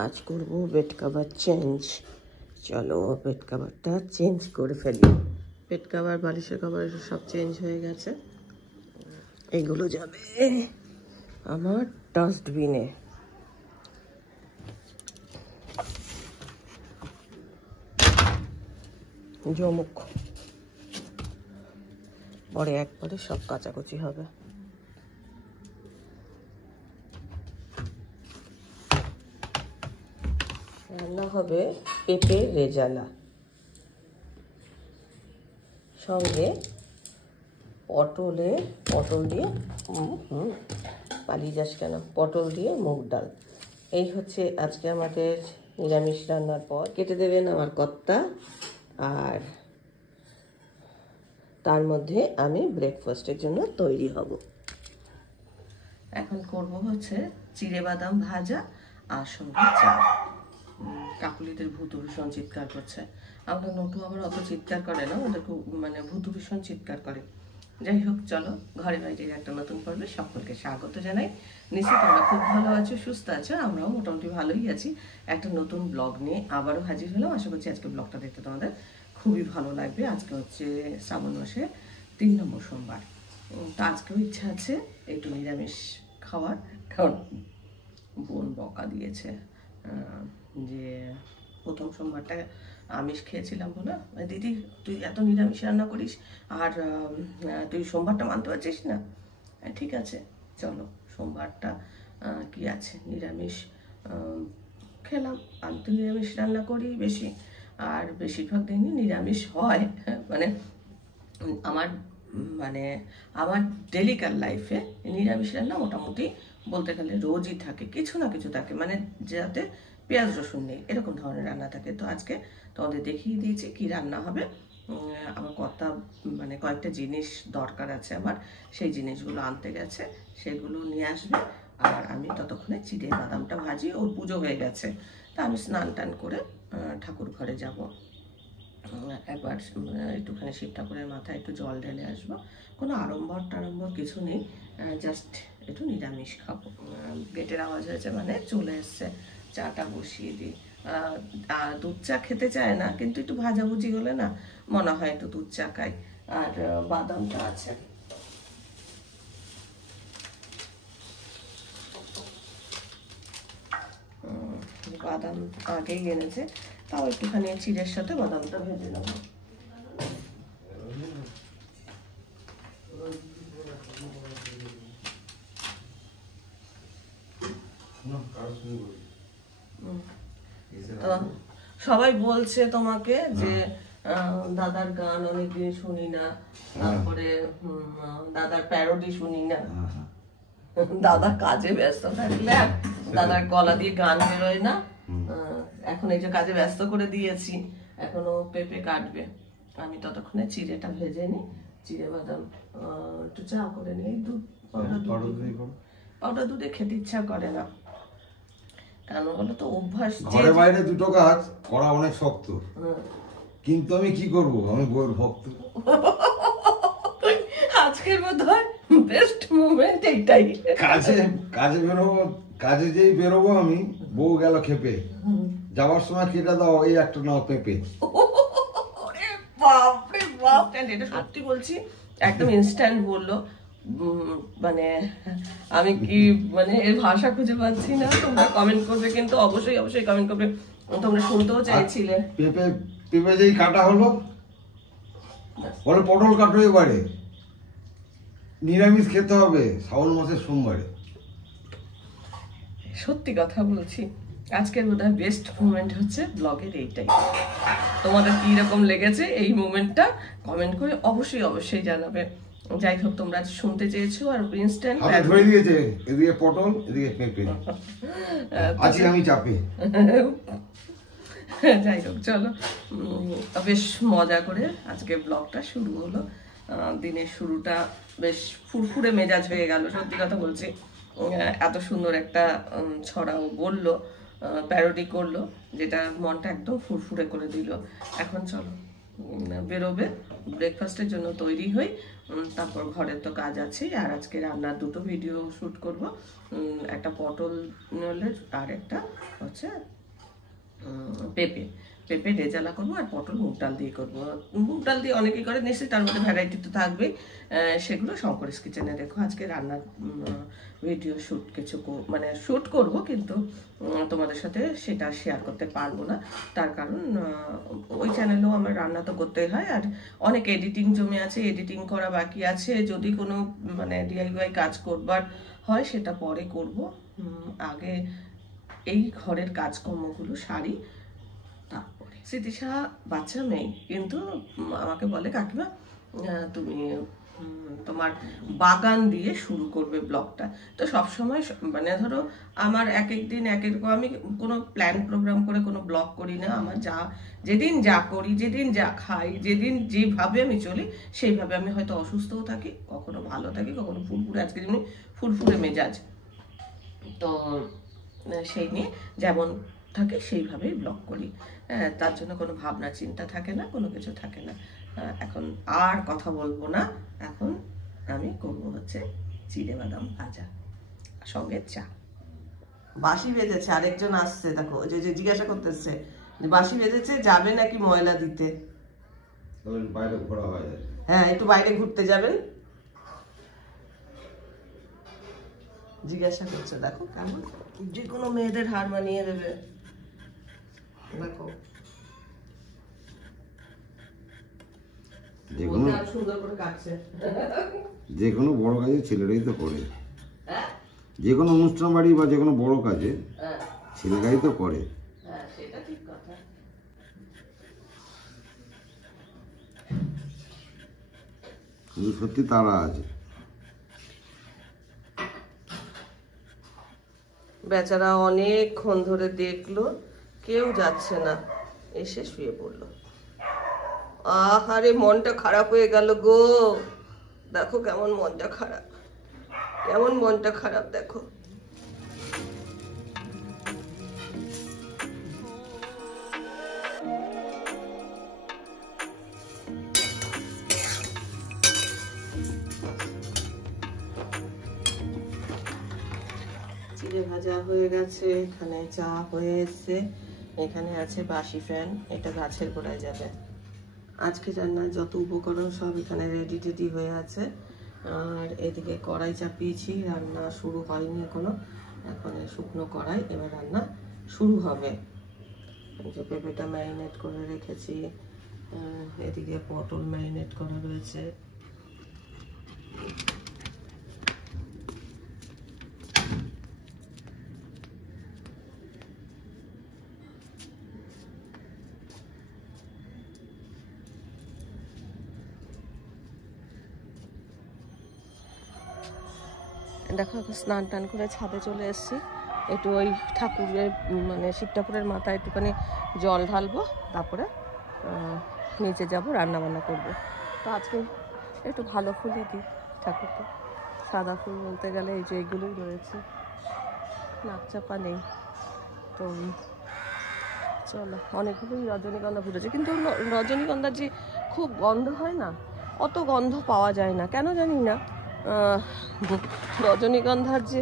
आज করব bed cover change. চলো বেড কভারটা চেঞ্জ করে ফেলি। বেড কভার বালিশের কভার সব চেঞ্জ হয়ে গেছে। এগুলো যাবে আমার ডাস্টবিনে। জমুক পরে একবারে সব কাচাকুচি হবে। রান্না হবে পেঁপে রেজালা, সঙ্গে পটল দিয়ে পালিয়ে যাস কেন, পটল দিয়ে মুগ ডাল। এই হচ্ছে আজকে আমাদের নিরামিষ রান্নার পর। কেটে দেবেন আমার কর্তা, আর তার মধ্যে আমি ব্রেকফাস্টের জন্য তৈরি হব। এখন করব হচ্ছে চিড়ে বাদাম ভাজা আর সঙ্গে চা। কাকুলিদের ভূতু ভীষণ চিৎকার করছে। আমরা নটু আবার অত চিৎকার করে না, ওদের মানে ভূতু ভীষণ চিৎকার করে। যাই হোক, চলো ঘরে বাইরে একটা নতুন পর্বে সকলকে স্বাগত জানাই। নিশ্চয়ই তোমরা খুব ভালো আছো, সুস্থ আছো, আমরাও মোটামুটি ভালোই আছি। একটা নতুন ব্লগ নিয়ে আবারও হাজির হলাম। আশা করছি আজকে ব্লগটা দেখতে তোমাদের খুবই ভালো লাগবে। আজকে হচ্ছে শ্রাবণ মাসে 3 নম্বর সোমবার। তো আজকেও ইচ্ছা আছে একটু নিরামিষ খাওয়ার, কারণ বোন বকা দিয়েছে যে প্রথম সোমবারটা আমিষ খেয়েছিলাম বলে, দিদি তুই এত নিরামিষ রান্না করিস আর তুই সোমবারটা মানতে পারছিস না। ঠিক আছে চলো, সোমবারটা কি আছে, নিরামিষ খেলাম। আমি তো নিরামিষ রান্না করি বেশি, আর বেশিরভাগ দিনই নিরামিষ হয়। আমার ডেলিকার লাইফে নিরামিষ রান্না মোটামুটি বলতে গেলে রোজই থাকে, কিছু না কিছু থাকে, মানে যাতে পেঁয়াজ রসুন নেই এরকম ধরনের রান্না থাকে। তো আজকে তোমাদের দেখিয়ে দিয়েছি কি রান্না হবে। আমার কর্তা মানে কয়েকটা জিনিস দরকার আছে আমার, সেই জিনিসগুলো আনতে গেছে, সেগুলো নিয়ে আসবে। আর আমি ততক্ষণে চিড়ে বাদামটা ভাজি, ওর পুজো হয়ে গেছে। তা আমি স্নান টান করে ঠাকুর ঘরে যাব। একবার একটুখানি শিব ঠাকুরের মাথায় একটু জল ঢেলে আসবো। কোনো আড়ম্বর টাড়ম্বর কিছু নেই, জাস্ট একটু নিরামিষ খাবো। গেটের আওয়াজ হয়েছে মানে চলে এসছে। চাটা বসিয়ে দিই। দুধ চা খেতে চায় না, কিন্তু একটু ভাজাভুজি হলে না মনে হয় একটু দুধ চা খাই। আর বাদামটা আছে, বাদাম আগেই এনেছে, তাও একটুখানি চিড়ের সাথে বাদামটা ভেজে নেব। তো সবাই বলছে তোমাকে যে দাদার গান অনেকদিন শুনি না, তারপরে দাদার প্যারোডি শুনি না। দাদা কাজে ব্যস্ত থাকলে দাদার গলা দিয়ে গান বেরোয় না। এখন এই যে কাজে ব্যস্ত করে দিয়েছি, এখনো পেঁপে কাটবে, আমি ততক্ষণে চিড়েটা ভেজে নিই। চিড়ে বাদাম একটু চা করে নিই। দুধ পাউডার দুধে খেতে ইচ্ছা করে না, কেন বলো তো, অভ্যাস। ঘরে বাইরে দুটো কাজ করা অনেক শক্ত, কিন্তু আমি কি করব, আমি বউয়ের ভক্ত। আজকের বোধহয় বেস্ট মোমেন্ট এইটাই। কাজে বেরোবো, কাজে যেই বেরোবো আমি, বউ গেল খেপে, যাওয়ার সময় কেটে দাও এই একটা নাও পেঁপে। এটা সত্যি বলছি, একদম ইনস্ট্যান্ট বললো। মানে আমি কি মানে এর ভাষা খুঁজে পাচ্ছি না। তোমরা কমেন্ট করবে কিন্তু, অবশ্যই অবশ্যই কমেন্ট করবে। তোমরা শুনতেও চাইছিলে। পেঁপে যেই কাটা হলো, বলে পটল কাটো এবারে, নিরামিষ খেতে হবে শ্রাবণ মাসের সোমবারে। সত্যি কথা বলছি, আজকের বোধহয় বেস্ট মোমেন্ট হচ্ছে ব্লগের এইটাই। তোমাদের কি রকম লেগেছে এই মোমেন্টটা কমেন্ট করে অবশ্যই অবশ্যই জানাবে। যাই হোক, তোমরা শুনতে চেয়েছো আর ইনস্ট্যান্ট ধরে দিয়েছে, এদিকে পটল এদিকে পেঁপে, আজকে আমি চাপে। যাই হোক চলো, বেশ মজা করে আজকে ব্লগটা শুরু হলো। দিনের শুরুটা বেশ ফুরফুরে মেজাজ হয়ে গেল, সত্যি কথা বলছি। এত সুন্দর একটা ছড়াও বললো, প্যারোডি করলো, যেটা মনটা একদম ফুরফুরে করে দিল। এখন চলো বেরোবে, ব্রেকফাস্টের জন্য তৈরি হই। তারপর ঘরের তো কাজ আছে। আর আজকে রান্নার দুটো ভিডিও শ্যুট করব, একটা পটলের আর একটা হচ্ছে পেঁপে পেঁপে রেজালা করবো, আর পটল মুগ ডাল দিয়ে করবো। মুগ ডাল দিয়ে অনেকেই করে নিশ্চয়ই, তার মধ্যে ভ্যারাইটি তো থাকবেই। সেগুলো শঙ্করেশ কিচেনে দেখো। আজকে রান্নার ভিডিও শ্যুট কিছু মানে শ্যুট করব, কিন্তু তোমাদের সাথে সেটা শেয়ার করতে পারবো না। তার কারণ ওই চ্যানেলেও আমার রান্না তো করতেই হয়, আর অনেক এডিটিং জমে আছে, এডিটিং করা বাকি আছে। যদি কোনো মানে DIY কাজ করবার হয় সেটা পরে করব, আগে এই ঘরের কাজকর্মগুলো সারি। তারপরে স্মৃতিশা বাচ্চা মেয়ে, কিন্তু আমাকে বলে কাকিমা তুমি তোমার বাগান দিয়ে শুরু করবে ব্লগটা। তো সবসময় মানে ধরো আমার এক এক দিন এক এক রকম, আমি কোনো প্ল্যান প্রোগ্রাম করে কোনো ব্লগ করি না। আমার যেদিন যা করি, যেদিন যা খাই, যেদিন যেভাবে আমি চলি সেইভাবে। আমি হয়তো অসুস্থও থাকি, কখনো ভালো থাকি, কখনো ফুরফুরে, আজকে যেমনি ফুরফুরে মেজাজ, তো সেই নিয়ে যেমন থাকে সেইভাবেই ব্লগ করি। তার জন্য কোনো ভাবনা চিন্তা থাকে না, কোনো কিছু থাকে না। এখন আর কথা বলবো না, এখন আমি করবো হচ্ছে চিড়ে বাদাম ভাজা, সঙ্গে চা। বাঁশি বেজেছে, আরেকজন আসছে দেখো, যে জিজ্ঞাসা করতেছে যে বাঁশি বেজেছে, যাবে নাকি ময়লা দিতে। বাইরে ঘোরা হয়, হ্যাঁ, একটু বাইরে ঘুরতে যাবেন জিজ্ঞাসা করছে। দেখো কেমন, যে কোনো মেয়েদের হার মানিয়ে দেবে। দেখো সুন্দর করে কাটছে। যে কোনো বড় কাজে ছেলেরাই তো করে, যে কোনো অনুষ্ঠান বাড়ি বা যে কোনো বড় কাজে ছেলেরাই তো করে। সেটা ঠিক কথা। কিন্তু সত্যি তারা আছে। বেচারা অনেকক্ষণ ধরে দেখলো কেউ যাচ্ছে না, এসে শুয়ে পড়লো। আহারে মনটা খারাপ হয়ে গেল গো। দেখো কেমন মনটা খারাপ, কেমন মনটা খারাপ দেখো। চিড়ে ভাজা হয়ে গেছে, এখানে চা হয়ে এসছে, এখানে আছে বাসি ফ্যান, এটা গাছের গোড়ায় যাবে। আজকে রান্নার যত উপকরণ সব এখানে রেডি টেডি হয়ে আছে। আর এদিকে কড়াই চাপিয়েছি, রান্না শুরু হয়নি এখনো, এখন শুকনো কড়াই, এবার রান্না শুরু হবে। যে পেঁপেটা ম্যারিনেট করে রেখেছি, এদিকে পটল ম্যারিনেট করা রয়েছে। দেখো এখন স্নান টান করে ছাদে চলে এসেছি, একটু ওই ঠাকুরের মানে শিব ঠাকুরের মাথায় একটুখানি জল ঢালবো, তারপরে নিচে যাব, রান্না বান্না করবো। তো আজকে একটু ভালো ফুলই দিই ঠাকুরকে। সাদা ফুল বলতে গেলে এই যে এইগুলোই রয়েছে, নাকচাপা নেই। তো চলো, অনেকগুলোই রজনীগন্ধা ফুটেছে, কিন্তু রজনীগন্ধার যে খুব গন্ধ হয় না, অত গন্ধ পাওয়া যায় না কেন জানি না। রজনীগন্ধার যে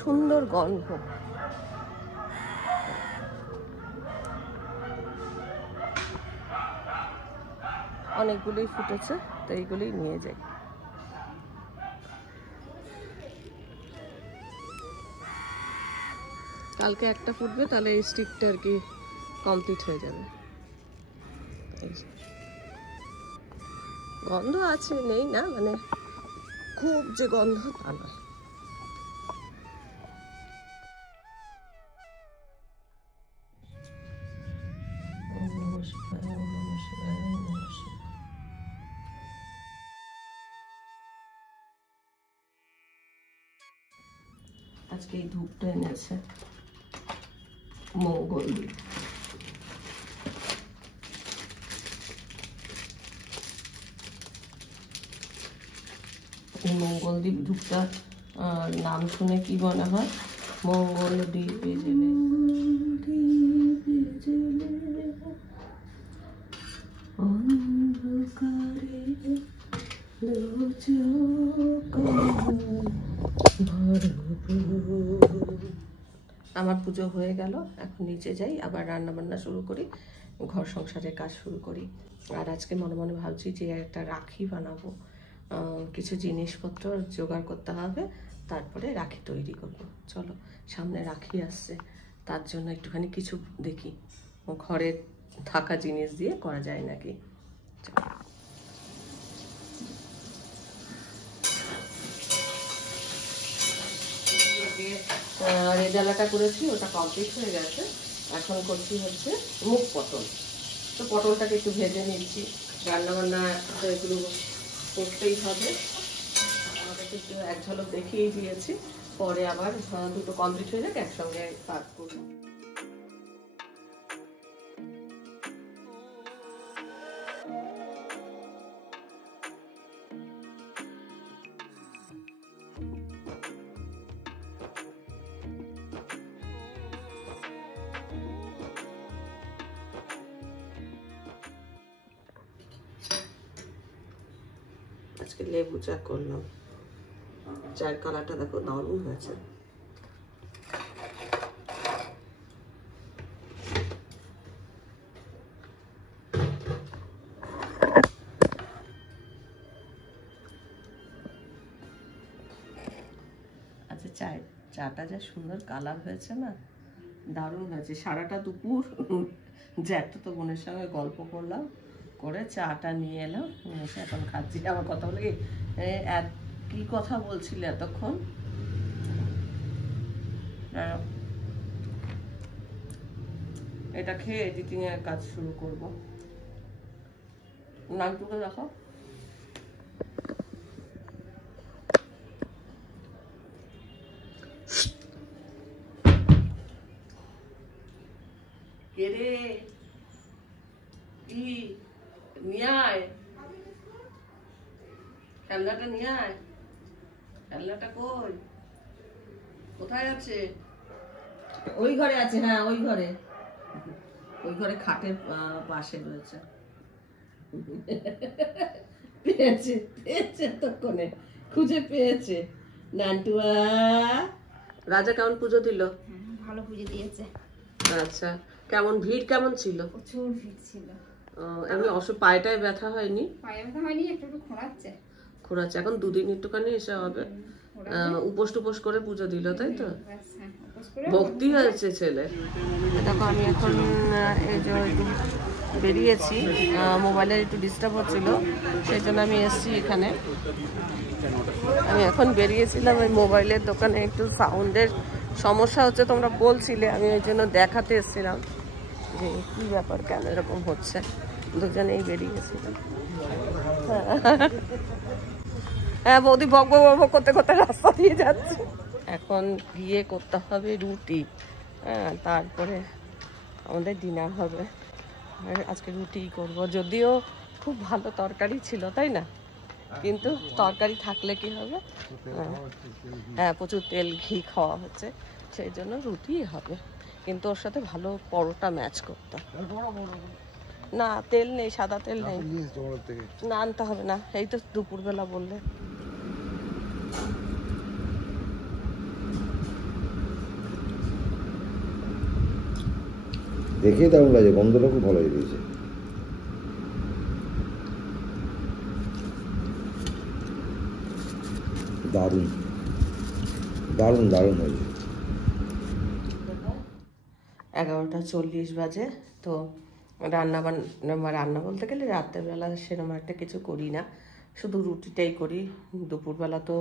সুন্দর গন্ধ, অনেকগুলোই ফুটেছে, তো এইগুলোই নিয়ে যাই। কালকে একটা ফুটবে, তাহলে এই স্টিকটা আর কি কমপ্লিট হয়ে যাবে। গন্ধ আছে, নেই না, মানে খুব যে গন্ধ তা নয়। আজকে এই ধূপটা এনেছে মঙ্গলদ্বীপ। এই মঙ্গলদ্বীপ ধূপটা নাম শুনে কি মনে হয়, মঙ্গলদ্বীপে জেলে পুজো হয়ে গেল, এখন নিচে যাই, আবার রান্না বান্না শুরু করি, ঘর সংসারের কাজ শুরু করি। আর আজকে মনে মনে ভাবছি যে একটা রাখি বানাবো, কিছু জিনিসপত্র জোগাড় করতে হবে, তারপরে রাখি তৈরি করব। চলো, সামনে রাখি আসছে, তার জন্য একটুখানি কিছু দেখি ঘরে থাকা জিনিস দিয়ে করা যায় নাকি। রেজালাটা করেছি, ওটা কমপ্লিট হয়ে গেছে। এখন করছি হচ্ছে মুগ পটল। তো পটলটাকে একটু ভেজে নিচ্ছি, রান্নাবান্না এগুলো করতেই হবে। আমাদেরকে একটু এক ঝলক দেখিয়েই দিয়েছি, পরে আবার দুটো কমপ্লিট হয়ে যাক, একসঙ্গে কাজ করব। আজকে লেবু চা করলাম, চায়ের কালারটা দেখো দারুণ হয়েছে। আচ্ছা, চাটা যা সুন্দর কালার হয়েছে না, দারুণ হয়েছে। সারাটা দুপুর জ্যাঠতো তো বোনের সঙ্গে গল্প করলাম, করে চাটা নিয়ে এলাম, নিয়ে এসে এখন খাচ্ছি। আমার কথা বলে কি কথা বলছিলে এতক্ষণ? এটা খেয়ে এডিটিং এর কাজ শুরু করব। নামটুকু দেখো, কে রে? কি নিয়ে আয়, খেলনাটা নিয়ে আয়। খেলনাটা কই, কোথায় আছে? ওই ঘরে আছে, হ্যাঁ ওই ঘরে, ওই ঘরে খাটের পাশে রয়েছে। পেয়েছে পেয়েছে, ততক্ষণে খুঁজে পেয়েছে। নান্টুয়া, রাজা কেমন পুজো দিল? ভালো পুজো দিয়েছে। আচ্ছা, কেমন ভিড় কেমন ছিল? প্রচুর ভিড় ছিল। এমনি পায়েটায় ব্যথা হয়নি? পায়ে ব্যথা হয়নি, একটু একটু খোঁড়াচ্ছে। খোঁড়াচ্ছে, এখন দুদিন একটুখানি এসে হবে। উপোস টুপোস করে পুজো দিল, তাই তো? ভক্তি হয়েছে ছেলে। দেখো, আমি এখন এই যে একটু বেরিয়েছি, মোবাইলের একটু ডিস্টার্ব হচ্ছিল, সেই জন্য আমি এসছি এখানে। আমি এখন বেরিয়েছিলাম ওই মোবাইলের দোকানে, একটু সাউন্ডের সমস্যা হচ্ছে তোমরা বলছিলে, আমি ওই জন্য দেখাতে এসেছিলাম যে কী ব্যাপার, কেন এরকম হচ্ছে। দুজনেই বেরিয়েছিলাম। হ্যাঁ বৌদি, বক বক করতে করতে রাস্তা দিয়ে যাচ্ছে। এখন গিয়ে করতে হবে রুটি, হ্যাঁ, তারপরে আমাদের ডিনার হবে। আজকে রুটিই করব, যদিও খুব ভালো তরকারি ছিল, তাই না? কিন্তু তরকারি থাকলে কি হবে, হ্যাঁ প্রচুর তেল ঘি খাওয়া হচ্ছে, সেই জন্য রুটিই হবে। কিন্তু ওর সাথে ভালো পরোটা ম্যাচ করতে। না, তেল নেই, সাদা তেল নেই, না আনতে হবে না, এই তো দুপুরবেলা বললে। দেখে দারুণ লাগে, গন্ধটা খুব ভালো হয়ে গিয়েছে। দারুণ দারুণ দারুণ হয়েছে। 11:40 বাজে। তো রান্না বলতে গেলে রাত্রেবেলা সেরকম একটা কিছু করি না, শুধু রুটিটাই করি। দুপুরবেলা তো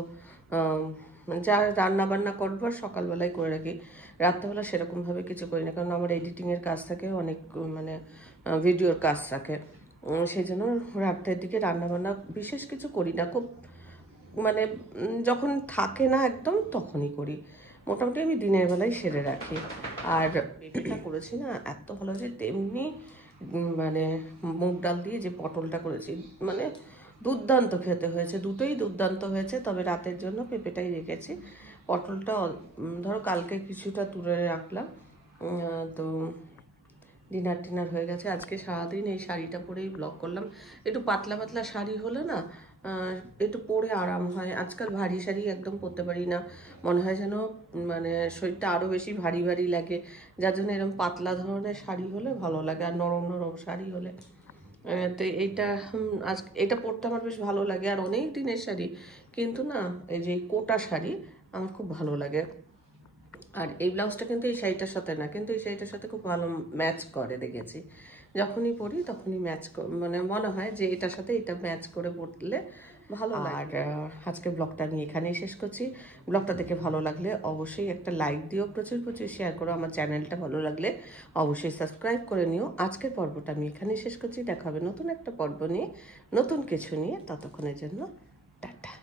যা রান্না বান্না করবো সকালবেলায় করে রাখি, রাত্রেবেলা সেরকমভাবে কিছু করি না, কারণ আমার এডিটিংয়ের কাজ থাকে, অনেক মানে ভিডিওর কাজ থাকে, সেই জন্য রাত্রের দিকে রান্নাবান্না বিশেষ কিছু করি না। খুব মানে যখন থাকে না একদম তখনই করি, মোটামুটি আমি দিনের বেলায় সেরে রাখি। আর পেঁপেটা করেছি না এত ভালো, যে তেমনি মানে মুগ ডাল দিয়ে যে পটলটা করেছি, মানে দুর্দান্ত খেতে হয়েছে, দুটোই দুর্দান্ত হয়েছে। তবে রাতের জন্য পেঁপেটাই রেখেছি, পটলটা ধরো কালকে কিছুটা তুলে রাখলাম। তো ডিনার হয়ে গেছে। আজকে সারাদিন এই শাড়িটা পরেই ব্লগ করলাম, একটু পাতলা পাতলা শাড়ি হলে না একটু পরে আরাম হয়। আজকাল ভারী শাড়ি একদম পরতে পারি না, মনে হয় যেন মানে শরীরটা আরও বেশি ভারী ভারী লাগে, যার জন্য এরকম পাতলা ধরনের শাড়ি হলে ভালো লাগে, আর নরম নরম শাড়ি হলে তো এইটা আজ এটা পরতে আমার বেশ ভালো লাগে। আর অনেক দিনের শাড়ি, কিন্তু না এই যে কোটা শাড়ি আমার খুব ভালো লাগে। আর এই ব্লাউজটা কিন্তু এই শাড়িটার সাথে না, কিন্তু এই শাড়িটার সাথে খুব ভালো ম্যাচ করে, দেখেছি যখনই পরি তখনই ম্যাচ মানে মনে হয় যে এটার সাথে এটা ম্যাচ করে পরলে ভালো লাগে। আর আজকে ব্লগটা আমি এখানেই শেষ করছি। ব্লগটা দেখে ভালো লাগলে অবশ্যই একটা লাইক দিও, প্রচুর প্রচুর শেয়ার করো। আমার চ্যানেলটা ভালো লাগলে অবশ্যই সাবস্ক্রাইব করে নিও। আজকের পর্বটা আমি এখানেই শেষ করছি। দেখা হবে নতুন একটা পর্ব নিয়ে, নতুন কিছু নিয়ে। ততক্ষণের জন্য টাটা।